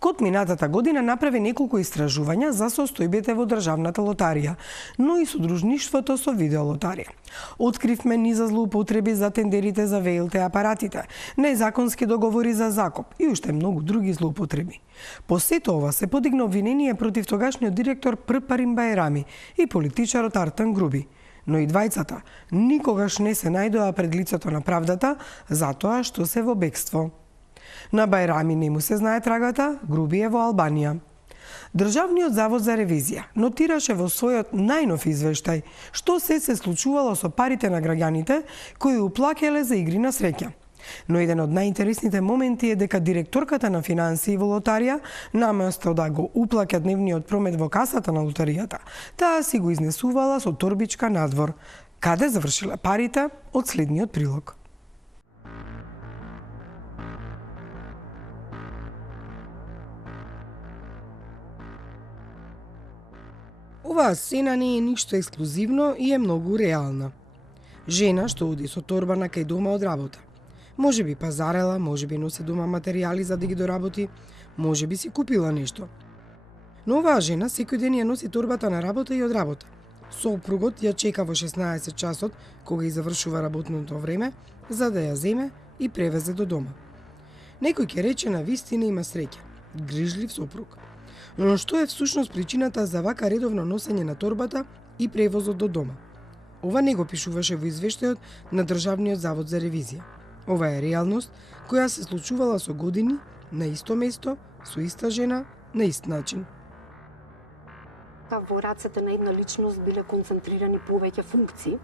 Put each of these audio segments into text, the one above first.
КОТ минатата година направи неколку истражувања за состојбите во државната лотарија, но и содружништвото со видеолотарија. Откривме низа злоупотреби за тендерите за ВЛТ апаратите, незаконски договори за закуп и уште многу други злоупотреби. По сето ова се подигна обвинение против тогашниот директор Прпарин Бајрами и политичарот Артан Груби. Но и двајцата никогаш не се најдоа пред лицето на правдата затоа што се во бегство. На Бајрами не му се знае трагата, Груби е во Албанија. Државниот завод за ревизија нотираше во својот најнов извештај што се случувало со парите на граѓаните кои уплакеле за игри на среќа. Но еден од најинтересните моменти е дека директорката на финансии во лотарија, наместо да го уплаќа дневниот промет во касата на лотаријата, таа си го изнесувала со торбичка надвор, каде завршиле парите од следниот прилог. Оваа сцена не е ништо ексклузивно и е многу реална. Жена што оди со торба на кај дома од работа. Може би пазарела, може би носи дома материјали за да ги доработи, може би си купила нешто. Но оваа жена секој ден ја носи торбата на работа и од работа. Сопругот ја чека во 16 часот, кога и завршува работното време, за да ја земе и превезе до дома. Некој ќе рече на вистина има среќа, грижлив сопруг. Но што е всушност причината за вака редовно носење на торбата и превозот до дома? Ова не го пишуваше во извештајот на Државниот завод за ревизија. Ова е реалност која се случувала со години, на исто место, со иста жена, на ист начин. Во рацете на една личност биле концентрирани повеќе функции,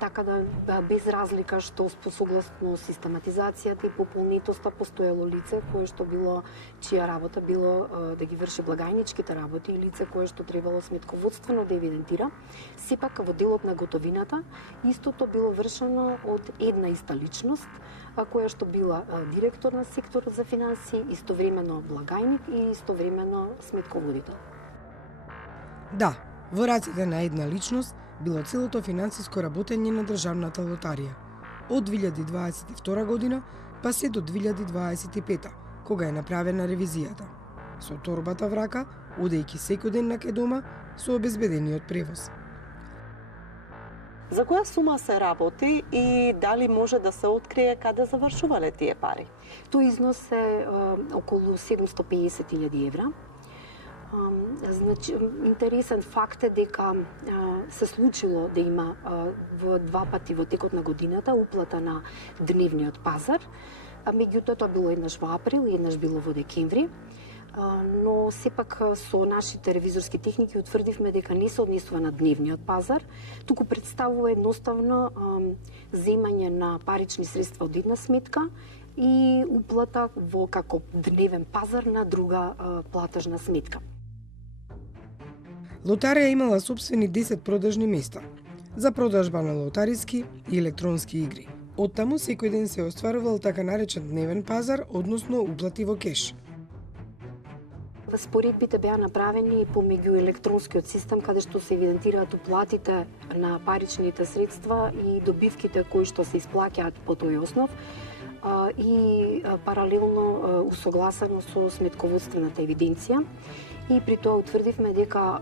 така да без разлика што согласно систематизацијата и пополнитоста постоело лице кое што било чија работа било да ги врши благајничките работи и лице кое што требало сметководствено да евидентира, сепак во делот на готовината истото било вршено од една иста личност, која што била директор на секторот за финансии, истовремено благајник и истовремено сметководител. Да, во рацете на една личност било целото финансиско работење на државната лотарија од 2022 година па се до 2025, кога е направена ревизијата. Со торбата врака, одејќи секој ден на кај дома со обезбедениот превоз. За која сума се работи и дали може да се открие каде завршувале тие пари? Тој износ е околу 750.000 евра. Значи, интересен факт е дека се случило да има во два пати во текот на годината уплата на дневниот пазар, меѓутоа тоа било еднаш во април и еднаш било во декември, но сепак со нашите ревизорски техники утврдивме дека не се однесува на дневниот пазар, туку представува едноставно земање на парични средства од една сметка и уплата во како дневен пазар на друга платежна сметка. Лотарија имала сопствени 10 продажни места за продажба на лотариски и електронски игри. Оттаму секој ден се остварувал така наречен дневен пазар, односно уплати во кеш. Споредбите беа направени помеѓу електронскиот систем каде што се евидентираат уплатите на паричните средства и добивките кои што се исплаќаат по тој основ и паралелно усогласено со сметководствената евиденција. И при тоа утврдивме дека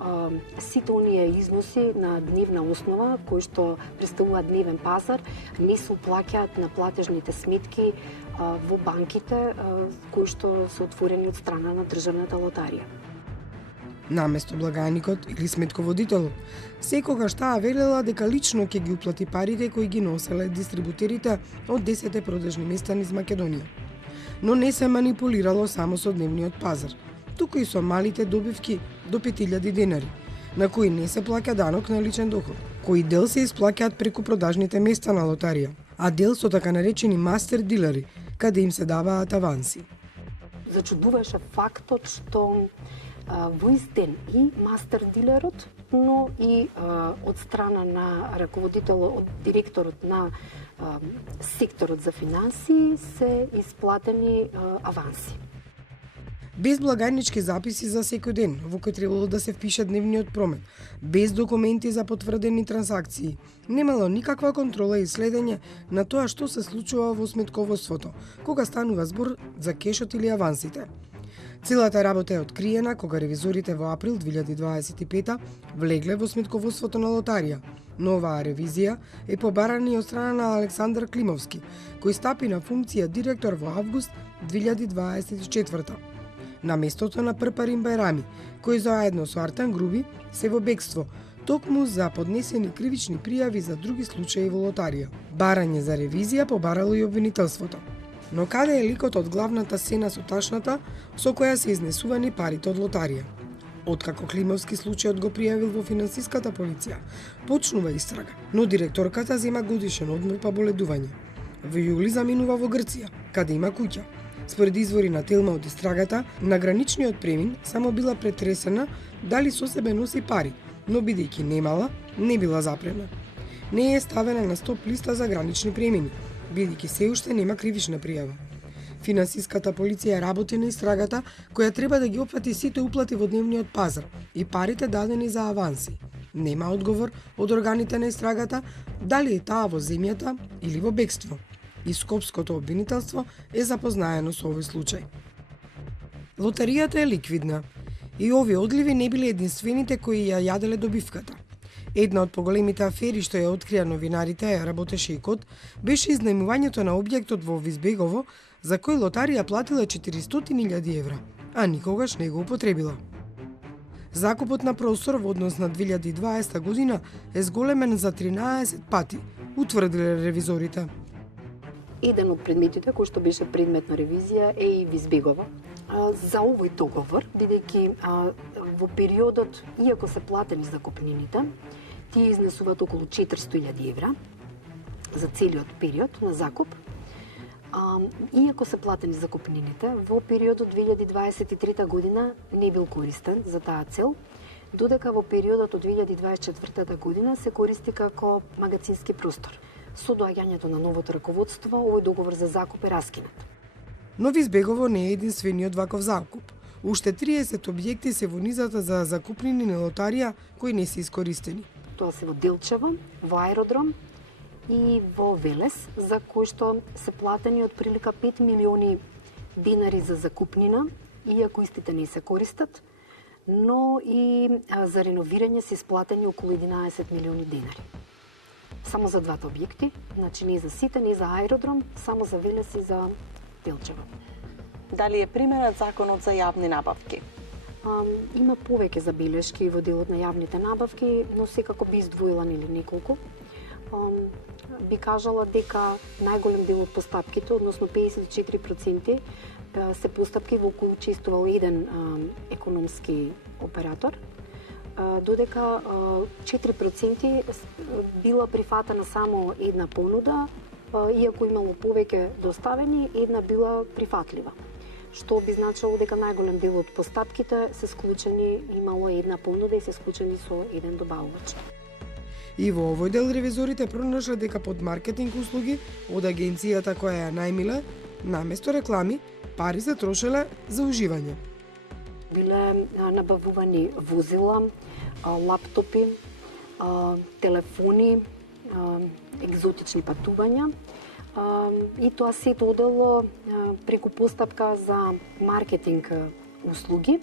сите оние износи на дневна основа, кои што представуваат дневен пазар, не се уплаќаат на платежните сметки во банките, кои што се отворени од страна на државната лотарија. Наместо благајникот или сметководителот, секогаш таа велела дека лично ќе ги уплати парите кои ги носеле дистрибутерите од 10 продажни места низ Македонија. Но не се манипулирало само со дневниот пазар, туку и со малите добивки до 5000 денари, на кои не се плаќа данок на личен доход, кои дел се исплаќаат преку продажните места на лотарија, а дел со така наречени мастер дилери, каде им се даваат аванси. Зачудуваше фактот што во ист ден и мастер дилерот, но и од страна на раководителот, директорот на секторот за финансии се исплатени аванси. Без благајнички записи за секој ден, во кој требало да се впише дневниот промет, без документи за потврдени трансакции, немало никаква контрола и следење на тоа што се случува во сметководството, кога станува збор за кешот или авансите. Целата работа е откриена кога ревизорите во април 2025 влегле во сметководството на лотарија. Но оваа ревизија е побарана и од страна на Александар Климовски, кој стапи на функција директор во август 2024. На местото на Прпарин Бајрами, кој заедно со Артан Груби се во бегство, токму за поднесени кривични пријави за други случаи во лотарија. Барање за ревизија побарало и обвинителството. Но каде е ликот од главната сцена со ташната со која се изнесувани парите од лотарија? Откако Климовски случајот го пријавил во финансиската полиција, почнува истрага, но директорката зема годишен одмор па боледување. Во јули заминува во Грција, каде има куќа. Според извори на Телма од истрагата, на граничниот премин само била претресена дали со себе носи пари, но бидејќи немала, не била запрена. Не е ставена на стоп листа за гранични премини, бидејќи се уште нема кривична пријава. Финансиската полиција работи на истрагата, која треба да ги опфати сите уплати во дневниот пазар и парите дадени за аванси. Нема одговор од органите на истрагата дали е таа во земјата или во бегство. И Скопското обвинителство е запознаено со овој случај. Лотаријата е ликвидна и овие одливи не биле единствените кои ја јаделе добивката. Една од поголемите афери што ја открија новинарите, ја работеше и код, беше изнајмувањето на објектот во Визбегово, за кој лотарија платила 400.000 евра, а никогаш не го употребила. Закупот на простор во однос на 2020 година е зголемен за 13 пати, утврдиле ревизорите. Еден од предметите кој што беше предмет на ревизија е и Визбегово. За овој договор, бидејќи во периодот, иако се платени закупнините, тие изнесуваат околу 400.000 евра за целиот период на закуп. Иако се платени закупнините, во периодот 2023 година не бил користен за таа цел, додека во периодот од 2024 година се користи како магазински простор. Со доаѓањето на новото раководство, овој договор за закуп е раскинат. Но Визбегово не е единствениот ваков закуп. Уште 30 објекти се во низата за закупнини на лотарија кои не се искористени. Тоа се во Делчево, во Аеродром и во Велес, за кои што се платени од прилика 5 милиони денари за закупнина, иако истите не се користат, но и за реновирање се исплатени околу 11 милиони денари. Само за двата објекти, значи не за сите, не за Аеродром, само за Велес и за Делчево. Дали е применат законот за јавни набавки? Има повеќе забелешки во делот на јавните набавки, но секако би издвоила или неколку. Би кажала дека најголем дел од постапките, односно 54%, се постапки во кои учествувал еден економски оператор, додека 4% била прифатена само една понуда, иако имало повеќе доставени, една била прифатлива. Што би значило дека најголем дел од постапките се склучени, имало една понуда и се склучени со еден добавувач. И во овој дел ревизорите пронашле дека под маркетинг услуги од агенцијата која ја најмила, наместо реклами, пари се трошеле за уживање. Биле набавувани возила, лаптопи, телефони, екзотични патувања, и тоа се одело преку постапка за маркетинг услуги,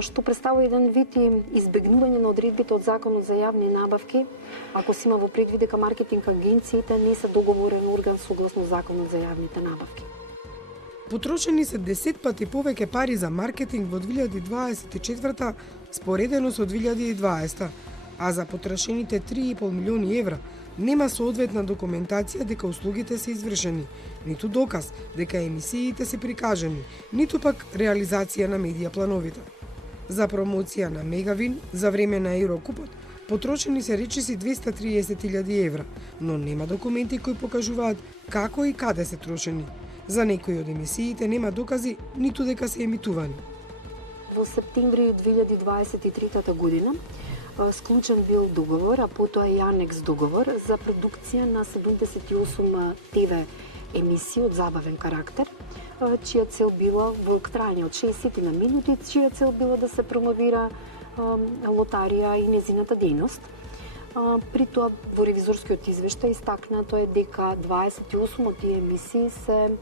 што представува еден вид избегнување на одредбите од Законот за јавни набавки, ако се има во предвид дека маркетинг агенциите не се договорен орган согласно Законот за јавните набавки. Потрошени се 10 пати повеќе пари за маркетинг во 2024 споредено со 2020, а за потрошените 3,5 милиони евра нема соодветна документација дека услугите се извршени, ниту доказ дека емисиите се прикажани, ниту пак реализација на медија плановите. За промоција на Мегавин за време на Еврокупот потрошени се речиси 230.000 евра, но нема документи кои покажуваат како и каде се трошени. За некои од емисиите нема докази ниту дека се емитувани. Во септември 2023 година склучен бил договор, а потоа и анекс договор за продукција на 78 ТВ емисии од забавен карактер, чија цел била во трајање од 60 на минути, чија цел била да се промовира лотарија и незината дејност. При тоа во ревизорскиот извештај истакнато е дека 28 од тие емисии се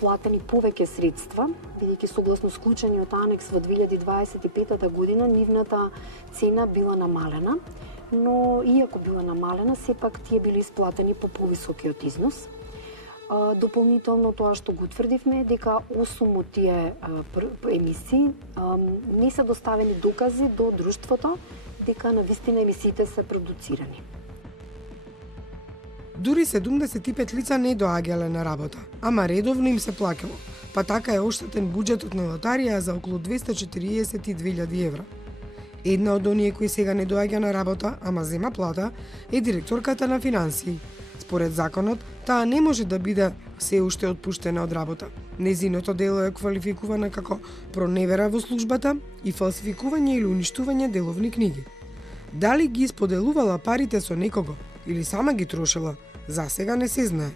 платени повеќе средства, бидејќи согласно склучениот анекс во 2025 година нивната цена била намалена, но иако била намалена, сепак тие били исплатени по повисокиот износ. Дополнително тоа што го утврдивме дека 8 од тие емисии не се доставени докази до друштвото дека навистина емисиите се продуцирани. Дури 75 лица не доаѓале на работа, ама редовно им се плаќало, па така е оштетен буџетот на лотарија за околу 242.000 евра. Една од оние кои сега не доаѓа на работа, ама зема плата, е директорката на финансии. Според законот, таа не може да биде се уште отпуштена од работа. Незиното дело е квалификувано како проневера во службата и фалсификување или уништување деловни книги. Дали ги споделувала парите со некого или сама ги трошела, засега не се знае.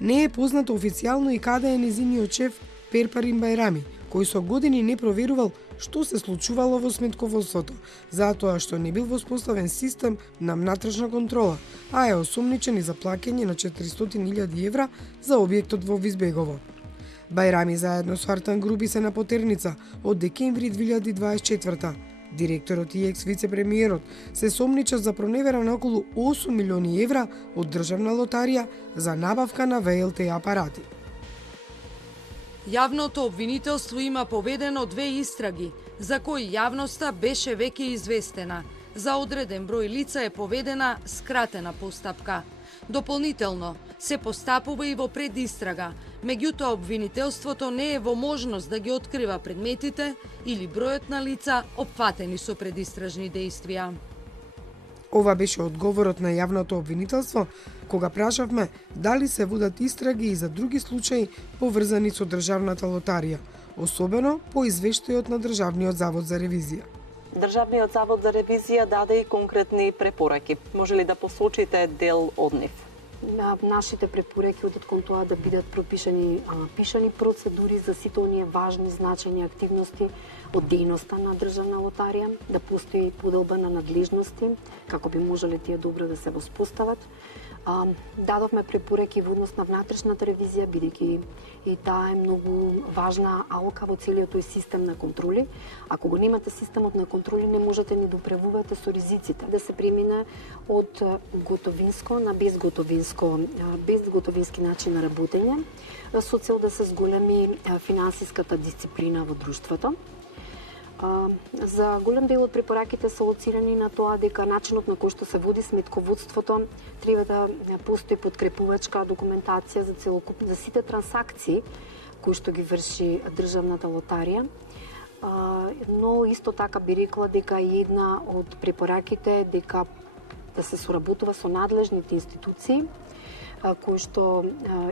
Не е познато официјално и каде е незиниот шеф Перпарин Бајрами, кој со години не проверувал што се случувало во сметководството, затоа што не бил воспоставен систем на внатрешна контрола, а е осумничен и за плаќање на 400.000 евра за објектот во Визбегово. Бајрами заедно со Артан Груби се на потерница од декември 2024. Директорот и екс-вице-премиерот се сомничат за проневера на околу 8 милиони евра од државна лотарија за набавка на ВЛТ апарати. Јавното обвинителство има поведено 2 истраги, за кои јавноста беше веќе известена. За одреден број лица е поведена скратена постапка. Дополнително, се постапува и во предистрага, меѓутоа обвинителството не е во можност да ги открива предметите или бројот на лица опфатени со предистражни дејствија. Ова беше одговорот на јавното обвинителство кога прашавме дали се водат истраги и за други случаи поврзани со државната лотарија, особено по извештајот на Државниот завод за ревизија. Државниот завод за ревизија даде и конкретни препораки. Може ли да посочите дел од нив? Нашите препораки одат кон тоа да бидат пропишани пишани процедури за сите оние важни значајни активности од дејноста на државна лотарија, да постои поделба на надлежности, како би можеле тие добро да се воспостават. Дадовме препораки во однос на внатрешната ревизија, бидејќи и таа е многу важна алка во целиот тој систем на контроли. Ако го немате системот на контроли, не можете ни да управувате со ризиците. Да се премине од готовинско на безготовински начин на работење, со цел да се зголеми финансиската дисциплина во друштвото. За голем дел од препораките се лоцирани на тоа дека начинот на кој што се води сметководството треба да постои подкрепувачка документација за сите трансакции кои што ги врши државната лотарија. Но исто така би рекла дека и една од препораките дека да се соработува со надлежните институции кои што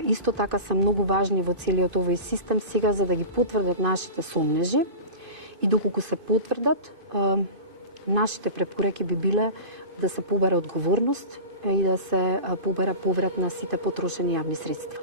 исто така се многу важни во целиот овој систем сега за да ги потврдат нашите сомнежи. И доколку се потврдат, нашите препораки би биле да се побара одговорност и да се побара поврат на сите потрошени јавни средства.